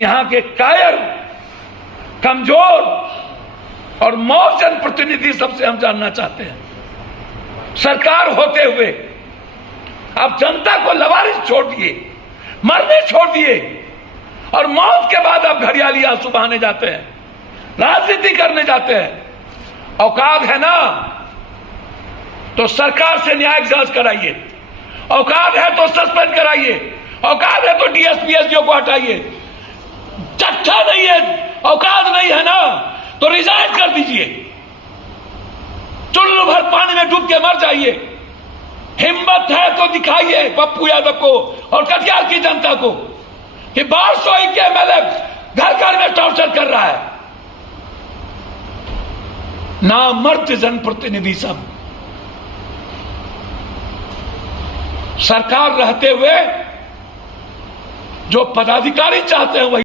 यहाँ के कायर, कमजोर और मौत जनप्रतिनिधि सबसे हम जानना चाहते हैं। सरकार होते हुए अब जनता को लवारिस छोड़ दिए, मरने छोड़ दिए और मौत के बाद अब घड़ियाली आंसू बहाने जाते हैं, राजनीति करने जाते हैं। औकात है ना तो सरकार से न्यायिक जांच कराइए, औकात है तो सस्पेंड कराइए, औकात है तो डीएसपी एसडीओ को हटाइए। चट्टा नहीं है, औकात नहीं है ना तो रिजाइन कर दीजिए, चुल्लू भर पानी में डूब के मर जाइए। हिम्मत है तो दिखाइए पप्पू यादव को और कटिहार की जनता को कि 1200 के एमएलए घर घर में टॉर्चर कर रहा है। नामर्द जनप्रतिनिधि सब सरकार रहते हुए जो पदाधिकारी चाहते हैं वही